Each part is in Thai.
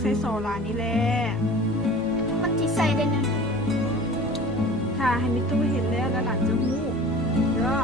ใส่โซลานี่แหละมันจิใส่ได้นั่นถ้าให้มิตู้เห็นแล้วหลานจะหู้เด้อ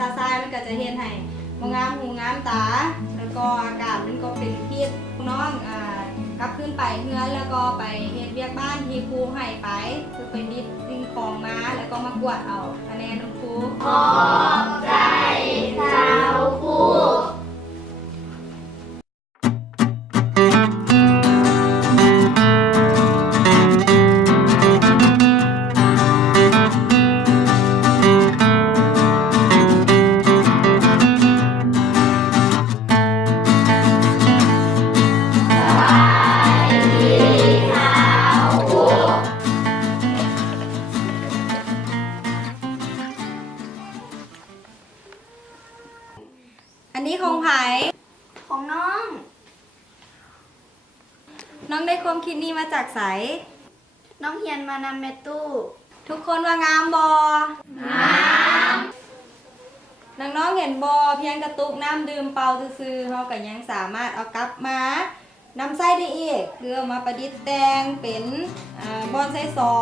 ซาซายมันก็จะเห็นให้มองงามหูงามตาแล้วก็อากาศมันก็เป็นพิษน้องกลับขึ้นไปเฮือนแล้วก็ไปเฮ็ดเวียกบ้านที่ครูให้ไปคือไปดิดสิ่งของมาแล้วก็มากวดเอาคะแนนของครูขอบใจชาวครูอันนี้ของไผ่ของน้องได้ความคิดนี้มาจากไสน้องเฮียนมานำแม่ตู้ทุกคนว่างามบองามน้องเห็นบอเพียงกระตุกน้ำดื่มเปล่าซื่อๆเขาก็ยังสามารถเอากลับมานำไส้ได้อีกคือเอามาประดิษฐ์แต่งเป็นบอนไซสอ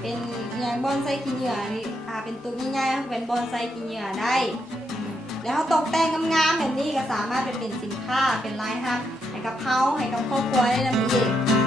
เป็นอย่างบอนไซขี้เหงื่อนี่เป็นตุกง่ายๆเป็นบอนไซขี้เหงื่อได้แล้วเขาตกแต่งงามๆแบบนี้ก็สามารถไปเป็นสินค้าเป็นลายฮักให้กับเขาให้กับครอบครัวได้นำอีก